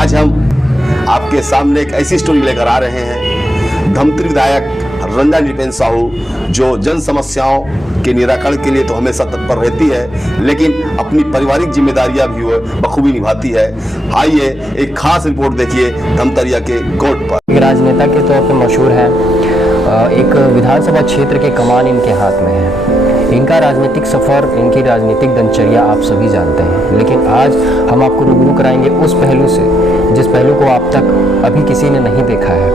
आज हम आपके सामने एक ऐसी स्टोरी लेकर आ रहे हैं। धमतरी विधायक रंजना निपेन साहू जो जन समस्याओं के निराकरण के लिए तो हमेशा तत्पर रहती है, लेकिन अपनी पारिवारिक जिम्मेदारियां भी वो बखूबी निभाती है। आइए एक खास रिपोर्ट देखिए धमतरिया के गोट पर। एक राजनेता के तौर पे मशहूर है, एक विधानसभा क्षेत्र के कमान इनके हाथ में है। इनका राजनीतिक सफ़र, इनकी राजनीतिक दिनचर्या आप सभी जानते हैं, लेकिन आज हम आपको रूबरू कराएंगे उस पहलू से जिस पहलू को आप तक अभी किसी ने नहीं देखा है।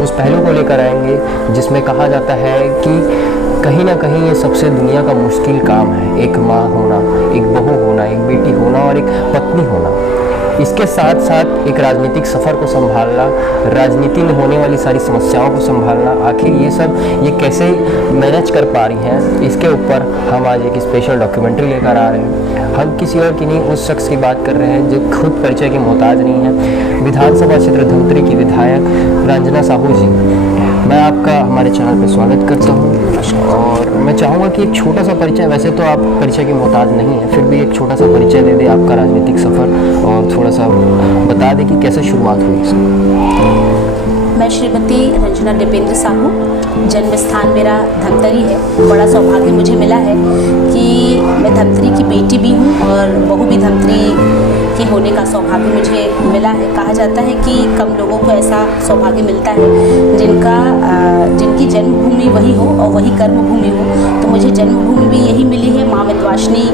उस पहलू को लेकर आएंगे जिसमें कहा जाता है कि कहीं ना कहीं ये सबसे दुनिया का मुश्किल काम है, एक माँ होना, एक बहू होना, एक बेटी होना और एक पत्नी होना। इसके साथ साथ एक राजनीतिक सफ़र को संभालना, राजनीति में होने वाली सारी समस्याओं को संभालना, आखिर ये कैसे मैनेज कर पा रही हैं, इसके ऊपर हम आज एक स्पेशल डॉक्यूमेंट्री लेकर आ रहे हैं। हम किसी और की नहीं, उस शख्स की बात कर रहे हैं जो खुद परिचय के मोहताज नहीं है। विधानसभा क्षेत्र धमतरी की विधायक रंजना साहू जी, मैं आपका हमारे चैनल पर स्वागत करता हूँ और मैं चाहूँगा कि एक छोटा सा परिचय, वैसे तो आप परिचय के मोहताज नहीं हैं, फिर भी एक छोटा सा परिचय दे दें आपका राजनीतिक सफ़र और थोड़ा सा बता दें कि कैसे शुरुआत हुई इसकी। मैं श्रीमती रंजना निपेंद्र साहू, जन्म स्थान मेरा धमतरी है। बड़ा सौभाग्य मुझे मिला है कि मैं धमतरी की बेटी भी हूँ और बहू भी धमतरी के होने का सौभाग्य मुझे मिला है। कहा जाता है कि कम लोगों को ऐसा सौभाग्य मिलता है जिनकी जन्मभूमि वही हो और वही कर्मभूमि हो। तो मुझे जन्मभूमि भी यही मिली है माँ विंध्यवासिनी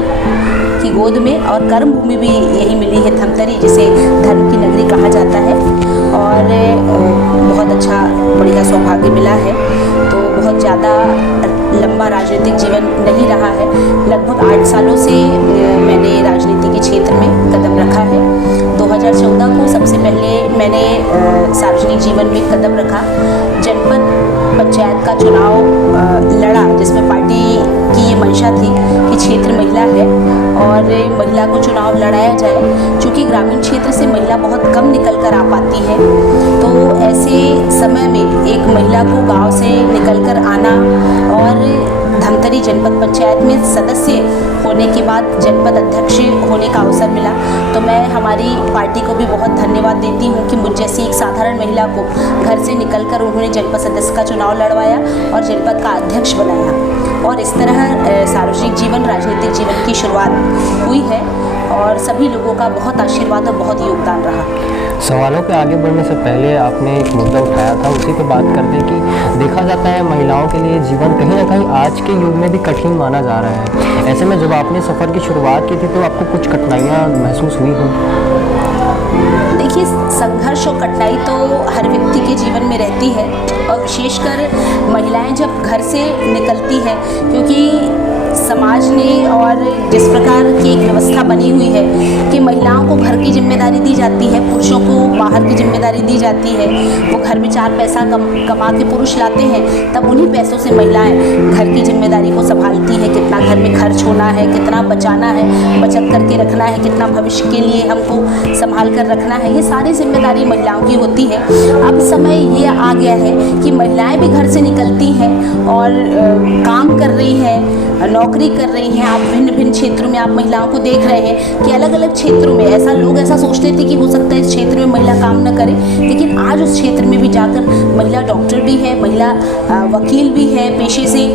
की गोद में, और कर्मभूमि भी यही मिली है धमतरी, जिसे धर्म की नगरी कहा जाता है। और बहुत अच्छा बढ़िया सौभाग्य मिला है। तो बहुत ज़्यादा लंबा राजनीतिक जीवन नहीं रहा है। लगभग 8 सालों से मैंने राजनीति के क्षेत्र में कदम रखा है। 2014 को सबसे पहले मैंने सार्वजनिक जीवन में कदम रखा। जनपद पंचायत का चुनाव लड़ा, जिसमें पार्टी की ये मंशा थी कि क्षेत्र महिला है और महिला को चुनाव लड़ाया जाए। चूँकि ग्रामीण क्षेत्र से महिला बहुत कम निकल कर आ पाती है, तो ऐसे समय में एक महिला को गांव से निकल कर आना और धमतरी जनपद पंचायत में सदस्य होने के बाद जनपद अध्यक्ष होने का अवसर मिला। तो मैं हमारी पार्टी को भी बहुत धन्यवाद देती हूँ कि मुझ जैसी एक साधारण महिला को घर से निकलकर उन्होंने जनपद सदस्य का चुनाव लड़वाया और जनपद का अध्यक्ष बनाया। और इस तरह सार्वजनिक जीवन, राजनीतिक जीवन की शुरुआत हुई है और सभी लोगों का बहुत आशीर्वाद और बहुत योगदान रहा। सवालों पे आगे बढ़ने से पहले आपने एक मुद्दा उठाया था, उसी पे बात करते हैं कि देखा जाता है महिलाओं के लिए जीवन कहीं ना कहीं आज के युग में भी कठिन माना जा रहा है। ऐसे में जब आपने सफ़र की शुरुआत की थी तो आपको कुछ कठिनाइयाँ महसूस हुई हों? देखिए, संघर्ष और कठिनाई तो हर व्यक्ति के जीवन में रहती है, और विशेषकर महिलाएं जब घर से निकलती हैं, क्योंकि समाज ने और जिस प्रकार की एक व्यवस्था बनी हुई है कि महिलाओं को घर की जिम्मेदारी दी जाती है, पुरुषों को बाहर की जिम्मेदारी दी जाती है। वो घर में 4 पैसा कमा के पुरुष लाते हैं, तब उन्हीं पैसों से महिलाएं घर की जिम्मेदारी को संभालती हैं। कितना घर में खर्च होना है, कितना बचाना है, बचत करके रखना है, कितना भविष्य के लिए हमको संभाल कर रखना है, ये सारी जिम्मेदारी महिलाओं की होती है। अब समय ये आ गया है कि महिलाएं भी घर से निकलती हैं और काम कर रही हैं, नौकरी कर रही हैं। आप भिन्न भिन्न क्षेत्रों में आप महिलाओं को देख रहे हैं कि अलग अलग क्षेत्रों में लोग ऐसा सोचते थे कि हो सकता है इस क्षेत्र में महिला काम न करे, लेकिन आज उस क्षेत्र में भी जाकर महिला डॉक्टर भी है, महिला वकील भी है पेशे से,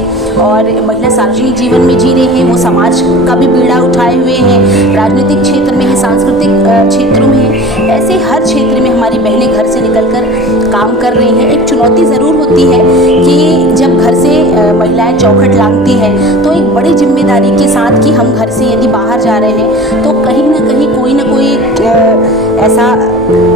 और महिला सार्वजनिक जीवन में जी रही है। वो समाज का भी बीड़ा उठाए हुए हैं, राजनीतिक क्षेत्र में है, सांस्कृतिक क्षेत्रों में है। ऐसे हर क्षेत्र में हमारी बहनें घर से निकलकर काम कर रही हैं। एक चुनौती ज़रूर होती है कि जब घर से महिलाएं चौखट लांघती हैं तो एक बड़ी जिम्मेदारी के साथ कि हम घर से यदि बाहर जा रहे हैं तो कहीं ना कहीं कोई ना कोई ऐसा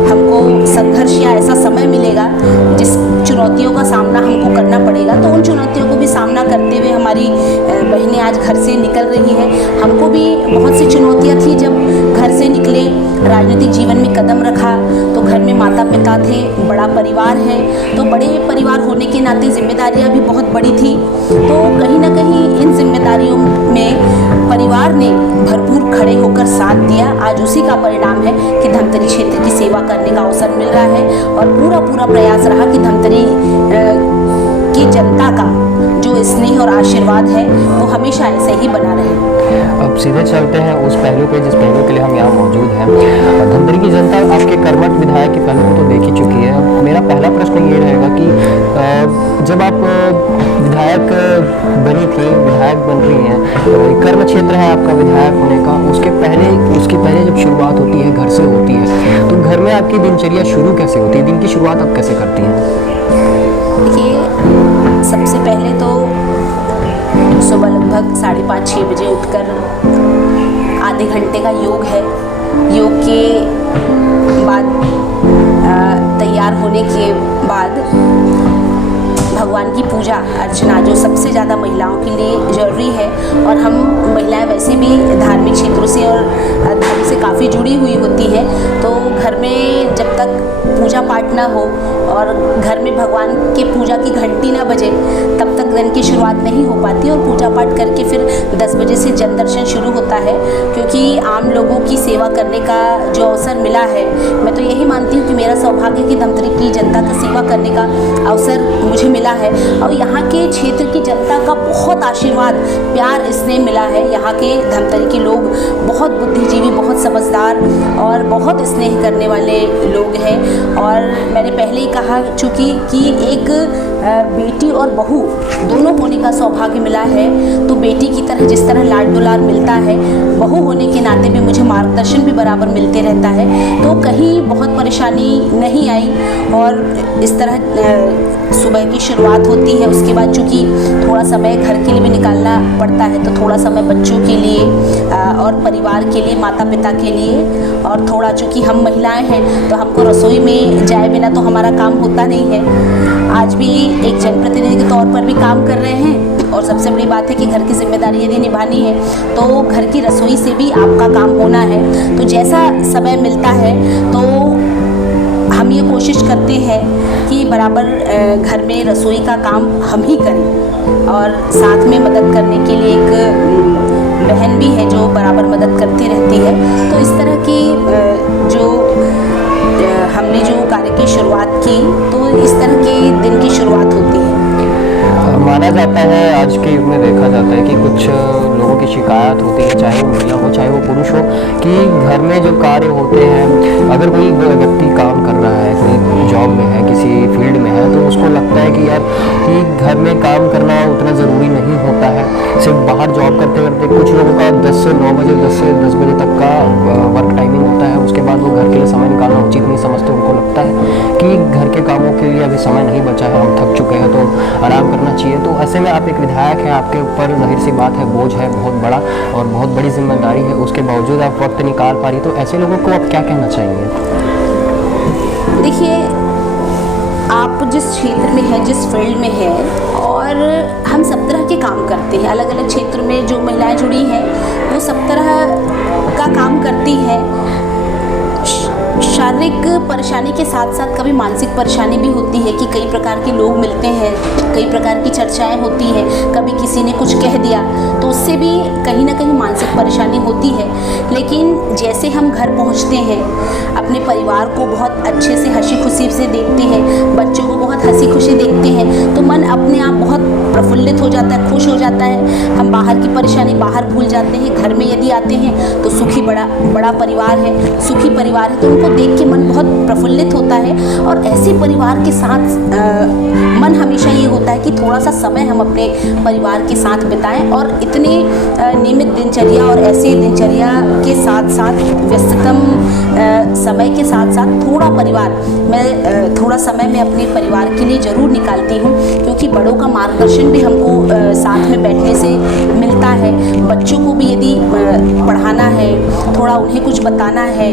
हमको संघर्ष या ऐसा समय मिलेगा जिस चुनौतियों का सामना हमको करना पड़ेगा। तो उन चुनौतियों को भी सामना करते हुए हमारी बहनें आज घर से निकल रही हैं। हमको भी बहुत सी चुनौतियाँ थी जब घर से निकले, राजनीतिक जीवन में कदम रखा। तो घर में माता पिता थे, बड़ा परिवार है, तो बड़े परिवार होने के नाते जिम्मेदारियां भी बहुत बड़ी थी। तो कहीं ना कहीं इन जिम्मेदारियों में परिवार ने भरपूर खड़े होकर साथ दिया। आज उसी का परिणाम है कि धमतरी क्षेत्र की सेवा करने का अवसर मिल रहा है और पूरा प्रयास रहा कि धमतरी की जनता का जो स्नेह और आशीर्वाद है वो हमेशा ऐसे ही बना रहे। अब सीधे चलते हैं उस पहलू पे जिस पहलू के लिए हम यहाँ मौजूद हैं। धमतरी की जनता आपके कर्मठ विधायक के पहलू को तो देख ही चुकी है। अब मेरा पहला प्रश्न ये रहेगा कि जब आप विधायक बनी थी, विधायक बन रही हैं, कर्म क्षेत्र है आपका विधायक होने का, उसके पहले जब शुरुआत होती है घर से होती है, तो घर में आपकी दिनचर्या शुरू कैसे होती है, दिन की शुरुआत आप कैसे करती हैं? देखिए, सबसे पहले तो सुबह लगभग 5:30-6 बजे उठकर आधे घंटे का योग है। योग के बाद तैयार होने के बाद भगवान की पूजा अर्चना, जो सबसे ज़्यादा महिलाओं के लिए ज़रूरी है, और हम महिलाएं वैसे भी धार्मिक क्षेत्रों से और धर्म से काफ़ी जुड़ी हुई होती हैं, तो घर में जब तक पूजा पाठ ना हो और घर में भगवान के पूजा की घंटी ना बजे तब तक दिन की शुरुआत नहीं हो पाती। और पूजा पाठ करके फिर 10 बजे से जन दर्शन शुरू होता है, क्योंकि आम लोगों की सेवा करने का जो अवसर मिला है, मैं तो यही मानती हूँ कि मेरा सौभाग्य है कि धमतरी की जनता की सेवा करने का अवसर मुझे मिला है। और यहाँ के क्षेत्र की जनता का बहुत आशीर्वाद, प्यार स्नेह मिला है। यहाँ के धमतरी के लोग बहुत बुद्धिजीवी, बहुत समझदार और बहुत स्नेह करने वाले लोग हैं। और मैंने पहले ही कहा चूँकि कि एक बेटी और बहू दोनों होने का सौभाग्य मिला है, तो बेटी की तरह जिस तरह लाड दुलार मिलता है, बहू होने के नाते भी मुझे मार्गदर्शन भी बराबर मिलते रहता है। तो कहीं बहुत परेशानी नहीं आई। और इस तरह सुबह की शुरुआत होती है। उसके बाद चूँकि थोड़ा समय घर के लिए भी निकालना पड़ता है, तो थोड़ा समय बच्चों के लिए और परिवार के लिए, माता पिता के लिए, और थोड़ा चूँकि हम महिलाएं हैं तो हमको रसोई में जाए बिना तो हमारा काम होता नहीं है। आज भी एक जनप्रतिनिधि के तौर पर भी काम कर रहे हैं, और सबसे बड़ी बात है कि घर की जिम्मेदारी यदि निभानी है तो घर की रसोई से भी आपका काम होना है। तो जैसा समय मिलता है तो हम ये कोशिश करते हैं कि बराबर घर में रसोई का काम हम ही करें, और साथ में मदद करने के लिए एक बहन भी है जो बराबर मदद करती रहती है। तो इस तरह की जो हमने जो कार्य की शुरुआत की, तो इस तरह के दिन की शुरुआत होती है। माना जाता है, आज के युग में देखा जाता है कि कुछ लोगों की शिकायत होती है, चाहे वो महिला हो चाहे वो पुरुष हो, कि घर में जो कार्य होते हैं, अगर कोई व्यक्ति काम कर रहा है, कोई जॉब में है, किसी फील्ड में है, तो उसको लगता है कि यार कि घर में काम करना उतना ज़रूरी नहीं होता है। सिर्फ बाहर जॉब करते करते कुछ लोगों का 10 से 9 बजे, 10 से 10 बजे तक का वर्क टाइमिंग होता है। उसके बाद वो घर के लिए समय निकालना उचित नहीं समझते। उनको लगता है कि घर के कामों के लिए अभी समय नहीं बचा है, हम थक चुके हैं, तो आराम करना चाहिए। तो ऐसे में आप एक विधायक हैं, आपके ऊपर जाहिर सी बात है बोझ है बहुत बड़ा और बहुत बड़ी जिम्मेदारी है, उसके बावजूद आप वक्त निकाल पा रही, तो ऐसे लोगों को आप क्या कहना चाहेंगे? देखिए, आप जिस क्षेत्र में हैं, जिस फील्ड में हैं, और हम सब तरह के काम करते हैं। अलग अलग क्षेत्र में जो महिलाएं जुड़ी हैं वो सब तरह का काम करती हैं। शारीरिक परेशानी के साथ साथ कभी मानसिक परेशानी भी होती है कि कई प्रकार के लोग मिलते हैं, कई प्रकार की चर्चाएं होती हैं, कभी किसी ने कुछ कह दिया तो उससे भी कहीं ना कहीं मानसिक परेशानी होती है। लेकिन जैसे हम घर पहुंचते हैं, अपने परिवार को बहुत अच्छे से हंसी खुशी से देखते हैं, बच्चों को बहुत हंसी खुशी देखते हैं, तो मन अपने आप बहुत प्रफुल्लित हो जाता है, खुश हो जाता है। हम बाहर की परेशानी बाहर भूल जाते हैं। घर में यदि आते हैं तो सुखी बड़ा परिवार है, सुखी परिवार है, तो उनको देख के मन बहुत प्रफुल्लित होता है। और ऐसे परिवार के साथ मन हमेशा ये होता है कि थोड़ा सा समय हम अपने परिवार के साथ बिताएं। और इतने नियमित दिनचर्या और ऐसे दिनचर्या के साथ साथ व्यस्ततम समय के साथ साथ थोड़ा समय मैं अपने परिवार के लिए ज़रूर निकालती हूँ, क्योंकि बड़ों का मार्गदर्शन भी हमको साथ में बैठने से मिलता है। बच्चों को भी यदि पढ़ाना है, थोड़ा उन्हें कुछ बताना है,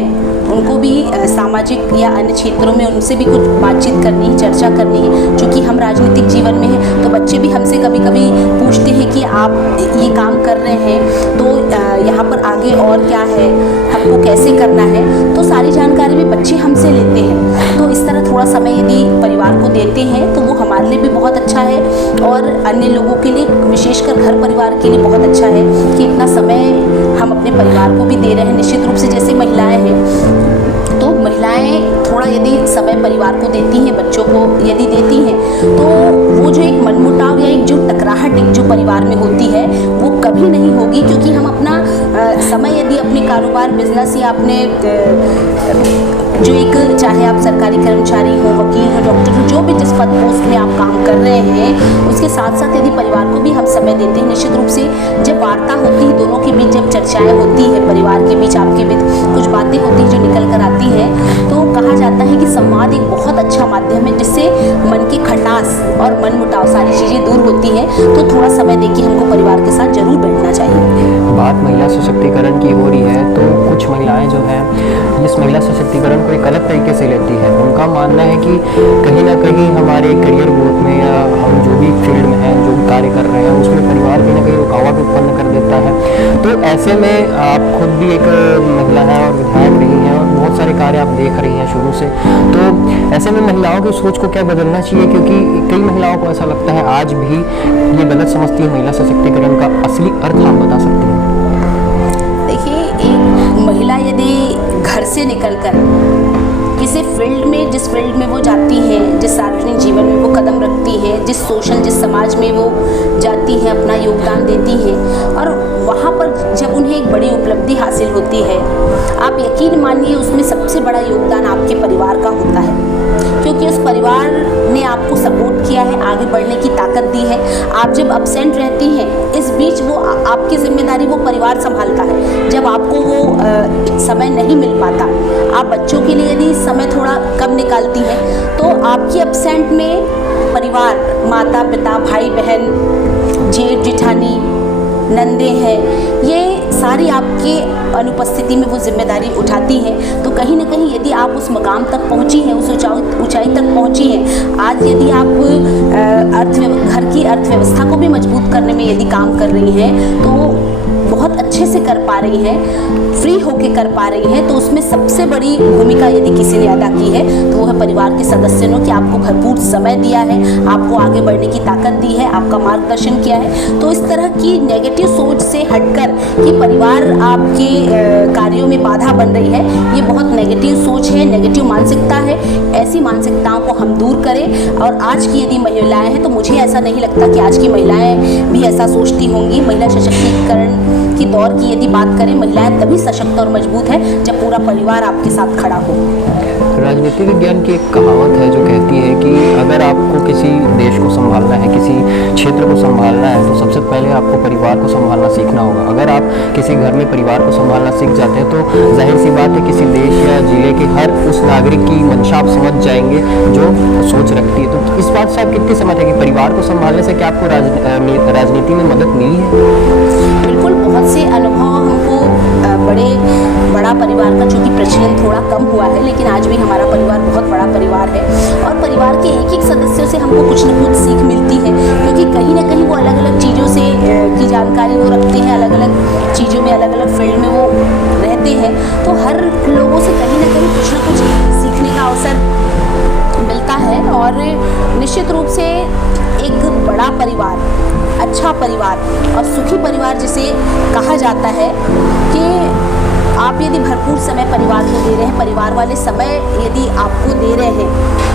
उनको भी सामाजिक या अन्य क्षेत्रों में उनसे भी कुछ बातचीत करनी है, चर्चा करनी है। चूँकि हम राजनीतिक जीवन में हैं तो बच्चे भी हमसे कभी कभी पूछते हैं कि आप ये काम कर रहे हैं तो यहाँ पर आगे और क्या है, हमको कैसे करना है, तो सारी जानकारी भी बच्चे हमसे लेते हैं। तो इस तरह थोड़ा समय यदि परिवार को देते हैं तो वो हमारे लिए भी बहुत अच्छा है, और अन्य लोगों के लिए, विशेषकर घर परिवार के लिए बहुत अच्छा है कि इतना समय हम अपने परिवार को भी दे रहे हैं। निश्चित रूप से जैसे महिलाएं हैं तो महिलाएं थोड़ा यदि समय परिवार को देती हैं, बच्चों को यदि देती हैं, तो वो जो एक मनमुटाव या एक जो टकराहट एक जो परिवार में होती है वो कभी नहीं होगी, क्योंकि हम अपना समय यदि अपने कारोबार, बिजनेस या अपने जो एक, चाहे आप सरकारी कर्मचारी हो, वकील हो, डॉक्टर हो, जो भी जिस पद पोस्ट में आप काम कर रहे हैं, उसके साथ साथ यदि परिवार को भी हम समय देते हैं, निश्चित रूप से जब वार्ता होती है दोनों के बीच, जब चर्चाएं होती है परिवार के बीच, आपके बीच कुछ बातें होती हैं जो निकल कर आती हैं, तो कहा जाता है कि संवाद एक बहुत अच्छा माध्यम है जिससे मन की खटास और मन मुटाव सारी चीज़ें दूर होती हैं। तो थोड़ा समय देके हमको परिवार के साथ जरूर बैठना चाहिए। बात महिला सशक्तिकरण की हो रही है, तो कुछ महिलाएं जो हैं इस महिला सशक्तिकरण को एक अलग तरीके से लेती है। उनका मानना है कि कहीं ना कहीं हमारे करियर ग्रोथ में या हम जो भी फील्ड में हैं, जो भी कार्य कर रहे हैं, उसमें परिवार कहीं ना कहीं रुकावट उत्पन्न कर देता है। तो ऐसे में आप खुद भी एक महिला हैं और विधायक रही हैं और बहुत सारे कार्य आप देख रही हैं शुरू से, तो ऐसे में महिलाओं की सोच को क्या बदलना चाहिए? क्योंकि कई महिलाओं को ऐसा लगता है आज भी ये गलत समझती है। महिला सशक्तिकरण का असली अर्थ आप बता सकते हैं? देखिए, एक महिला यदि घर से निकलकर किसी फील्ड में, जिस फील्ड में वो जाती है, जिस सार्वजनिक जीवन में वो कदम रखती है, जिस समाज में वो जाती है, अपना योगदान देती है, और वहाँ पर जब उन्हें एक बड़ी उपलब्धि हासिल होती है, आप यकीन मानिए उसमें सबसे बड़ा योगदान आपके परिवार का होता है, क्योंकि उस परिवार ने आपको सपोर्ट किया है, आगे बढ़ने की ताकत दी है। आप जब अब्सेंट रहती हैं, इस बीच वो आपकी जिम्मेदारी वो परिवार संभालता है। जब आपको वो समय नहीं मिल पाता, आप बच्चों के लिए यदि समय थोड़ा कम निकालती हैं, तो आपकी अब्सेंट में परिवार, माता पिता, भाई बहन, जेठ जेठानी, नंदे हैं, ये सारी आपके अनुपस्थिति में वो जिम्मेदारी उठाती हैं। तो कहीं ना कहीं यदि आप उस मकाम तक पहुंची हैं, उस ऊंचाई तक पहुंची हैं, आज यदि आप घर की अर्थव्यवस्था को भी मजबूत करने में यदि काम कर रही हैं, तो बहुत अच्छे से कर पा रही हैं, फ्री होके कर पा रही हैं, तो उसमें सबसे बड़ी भूमिका यदि किसी ने अदा की है तो वो है परिवार के सदस्यों ने, कि आपको भरपूर समय दिया है, आपको आगे बढ़ने की ताकत दी है, आपका मार्गदर्शन किया है। तो इस तरह की नेगेटिव सोच से हटकर कि परिवार आपके कार्यों में बाधा बन रही है, ये बहुत नेगेटिव सोच है, नेगेटिव मानसिकता है। ऐसी मानसिकताओं को हम दूर करें। और आज की यदि महिलाएं हैं, तो मुझे ऐसा नहीं लगता कि आज की महिलाएं भी ऐसा सोचती होंगी। महिला सशक्तिकरण की दौर की यदि बात करें, महिलाएं तभी सशक्त और मजबूत है जब पूरा परिवार आपके साथ खड़ा हो। राजनीति विज्ञान की एक कहावत है जो कहती है कि अगर आपको किसी देश को संभालना है, किसी क्षेत्र को संभालना है, तो सबसे पहले आपको परिवार को संभालना सीखना होगा। अगर आप किसी घर में परिवार को संभालना सीख जाते हैं, तो जाहिर सी बात है किसी देश या जिले के हर उस नागरिक की मंशा आप समझ जाएंगे जो सोच रखती है। तो इस बात से आप कितनी सहमत है कि परिवार को संभालने से क्या आपको राजनीति में मदद मिली है? बिल्कुल, बहुत से अनुभव हमको बड़ा परिवार का, चूँकि प्रचलन थोड़ा कम हुआ है, लेकिन आज भी हमारा परिवार बहुत बड़ा परिवार है, और परिवार के एक एक सदस्यों से हमको कुछ न कुछ सीख मिलती है, क्योंकि कहीं ना कहीं वो अलग अलग चीज़ों से की जानकारी वो रखते हैं, अलग अलग चीज़ों में, अलग अलग फील्ड में वो रहते हैं। तो हर लोगों से कहीं ना कहीं कुछ न कुछ सीखने का अवसर मिलता है, और निश्चित रूप से एक बड़ा परिवार, अच्छा परिवार और सुखी परिवार जिसे कहा जाता है, कि आप यदि भरपूर समय परिवार को दे रहे हैं, परिवार वाले समय यदि आपको दे रहे हैं,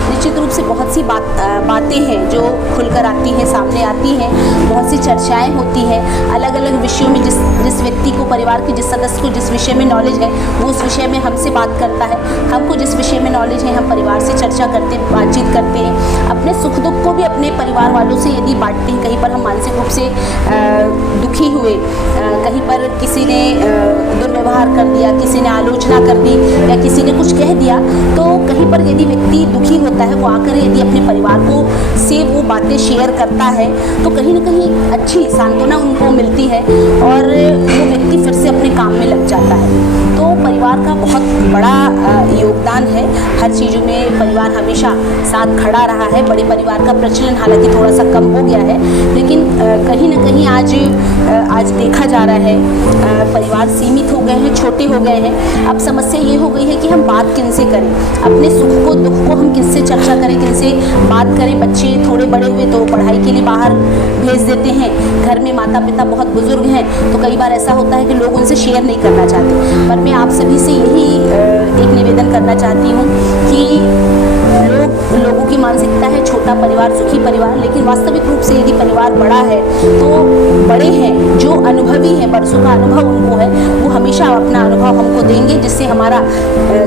निश्चित रूप से बहुत सी बातें हैं जो खुलकर आती हैं, सामने आती हैं, बहुत सी चर्चाएं होती हैं अलग अलग विषयों में। जिस व्यक्ति को, परिवार के जिस सदस्य को जिस विषय में नॉलेज है, वो उस विषय में हमसे बात करता है। हमको जिस विषय में नॉलेज है, हम परिवार से चर्चा करते हैं, बातचीत करते हैं, अपने सुख दुख को भी अपने परिवार वालों से यदि बांटते हैं। कहीं पर हम मानसिक रूप से दुखी हुए, कहीं पर किसी ने दुर्व्यवहार कर दिया, किसी ने आलोचना कर दी, या किसी ने कुछ कह दिया, तो कहीं पर यदि व्यक्ति दुखी होता है, वो आकर यदि अपने परिवार को से वो बातें शेयर करता है, तो कहीं ना कहीं अच्छी सांत्वना उनको मिलती है, और वो व्यक्ति फिर से अपने काम में लग जाता है। तो परिवार का बहुत बड़ा योगदान है, हर चीज़ों में परिवार हमेशा साथ खड़ा रहा है। बड़े परिवार का प्रचलन हालांकि थोड़ा सा कम हो गया है, लेकिन कहीं ना कहीं आज देखा जा रहा है परिवार सीमित हो गए हैं, छोटे हो गए हैं। अब समस्या ये हो गई है कि हम बात किनसे करें, अपने सुख को, दुख को हम किससे चर्चा करें, किनसे बात करें। बच्चे थोड़े बड़े हुए तो पढ़ाई के लिए बाहर भेज देते हैं, घर में माता पिता बहुत बुजुर्ग हैं, तो कई बार ऐसा होता है कि लोग उनसे शेयर नहीं करना चाहते। पर मैं आप सभी से यही एक निवेदन करना चाहती हूँ कि लोगों की मानसिकता है छोटा परिवार, सुखी परिवार, लेकिन वास्तविक रूप से यदि परिवार बड़ा है, तो बड़े हैं जो अनुभवी हैं, बरसों का अनुभव उनको है, हमेशा अपना अनुभव हमको देंगे, जिससे हमारा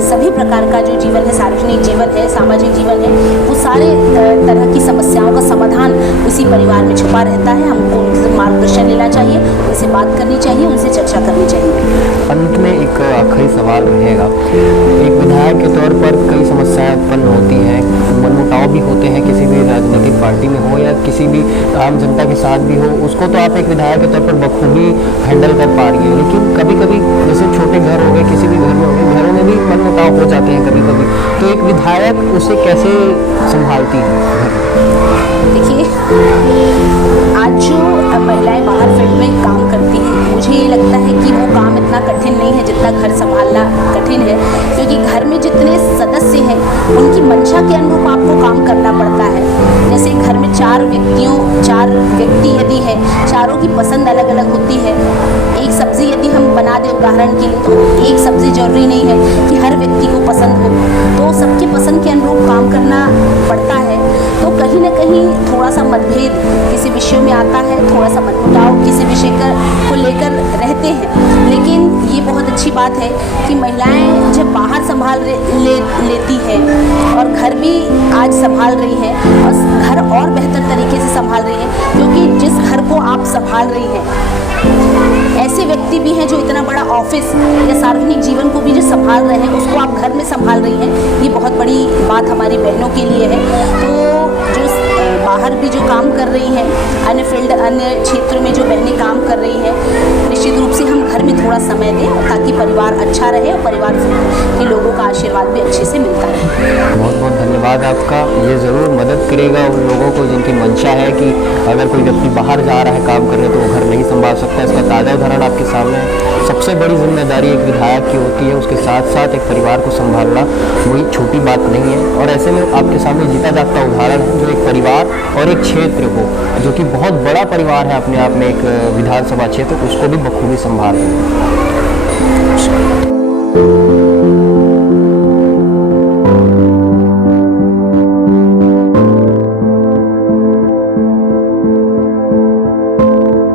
सभी प्रकार का जो जीवन है, सार्वजनिक जीवन है, सामाजिक जीवन है, वो सारे तरह की समस्याओं का समाधान उसी परिवार में छुपा रहता है। हमको उनसे मार्गदर्शन लेना चाहिए, उनसे बात करनी चाहिए, उनसे चर्चा करनी चाहिए। अंत में एक आखिरी सवाल रहेगा, एक विधायक के तौर पर कई समस्याएं उत्पन्न होती हैं, मनमुटाव भी होते हैं, किसी भी राजनीतिक पार्टी में हो या किसी भी आम जनता के साथ भी हो, उसको तो आप एक विधायक के तौर पर बखूबी हैंडल कर पा रही है। लेकिन कभी कभी जैसे छोटे घर हो गए, किसी भी घर में हो गए, घरों में भी मनमुटाव हो जाते हैं कभी कभी, तो एक विधायक उसे कैसे संभालती है? देखिए, आज जो महिलाएं बाहर फील्ड में काम करती हैं, मुझे ये लगता है कि वो काम इतना कठिन नहीं है जितना घर संभालना कठिन है, क्योंकि घर में जितने सदस्य हैं उनकी मंशा के अनुरूप आपको काम करना पड़ता है। जैसे घर में चार व्यक्ति यदि है, चारों की पसंद अलग अलग होती है। एक सब्जी यदि हम बना दें उदाहरण के लिए, तो एक सब्जी जरूरी नहीं है कि हर व्यक्ति को पसंद हो, तो सबकी पसंद के अनुरूप काम करना पड़ता है। तो कहीं ना कहीं थोड़ा सा मतभेद किसी विषयों में आता है, थोड़ा सा मनमुटाव किसी विषय को लेकर रहते हैं। लेकिन ये बहुत अच्छी बात है कि महिलाएं जब बाहर संभाल लेती है और घर भी आज संभाल रही हैं, और घर और बेहतर तरीके से संभाल रही हैं, क्योंकि जिस घर को आप संभाल रही हैं, ऐसे व्यक्ति भी हैं जो इतना बड़ा ऑफिस या सार्वजनिक जीवन को भी जो संभाल रहे हैं, उसको आप घर में संभाल रही हैं। ये बहुत बड़ी बात हमारी बहनों के लिए है। तो जो बाहर भी जो काम कर रही हैं, अन्य फील्ड, अन्य क्षेत्रों में जो बहनें काम कर रही हैं, निश्चित रूप से हम घर में थोड़ा समय दें ताकि परिवार अच्छा रहे और परिवार के लोगों का आशीर्वाद भी अच्छे से मिलता रहे। बहुत बहुत धन्यवाद आपका। ये ज़रूर मदद करेगा उन लोगों को जिनकी मंशा है कि अगर कोई व्यक्ति बाहर जा रहा है काम करने तो वो घर नहीं संभाल सकता। इसका ताज़ा उदाहरण आपके सामने है। सबसे बड़ी जिम्मेदारी एक विधायक की होती है, उसके साथ साथ एक परिवार को संभालना वही छोटी बात नहीं है। और ऐसे में आपके सामने जीता जागता उदाहरण है, जो एक परिवार और एक क्षेत्र को, जो कि बहुत बड़ा परिवार है अपने आप में, एक विधानसभा क्षेत्र, उसको भी बखूबी संभाल रहे हैं।